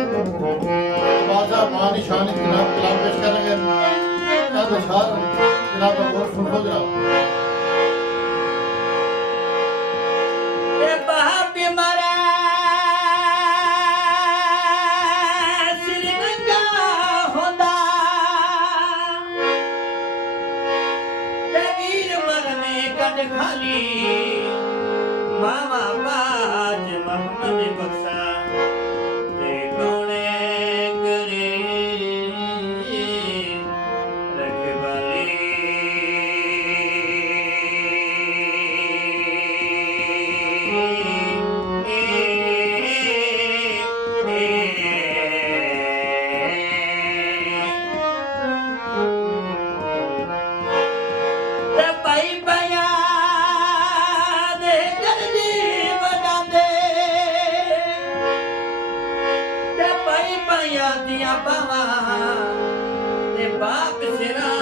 बादशाह मान शान जनाब कलाम पेश कर रहे हैं क्या अशआर जनाब और सुनो जनाब ए बाप मरा श्रीलंका होंदा ते वीर मरने कद खाली मामा बाज मोहम्मद बख्शा ते कौने करे रखवाली बाप सिरा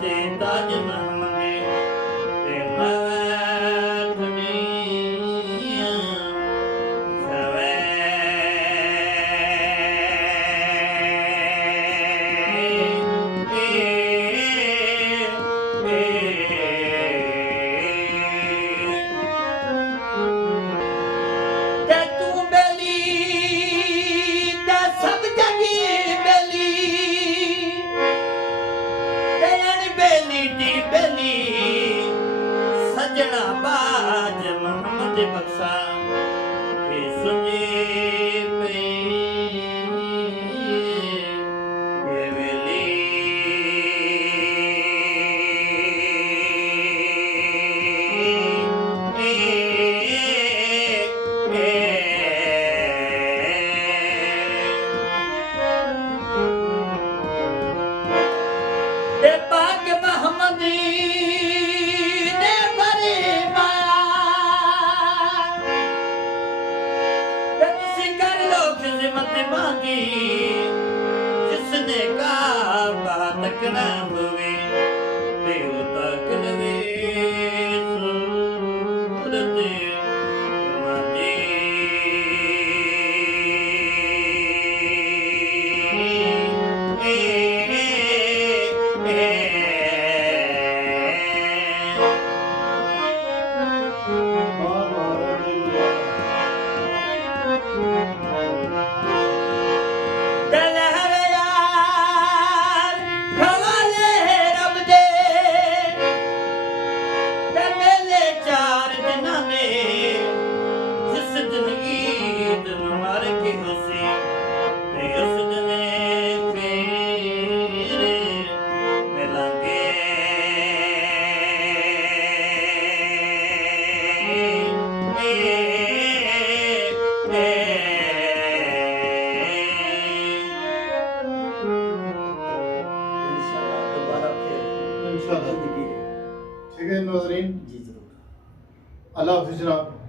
ते ताज महमदे ते दुनिया सवे ते तू बेली ते सब जगी बेली बेली सजना बाज मोहम्मद बख्शा सुनी पे वेली मांगी जिसने कहा तक न हुए तक लगे सूरत मांगी ठीक है नाज़रीन जी जरूर अल्लाह हाफ़िज़ जनाब।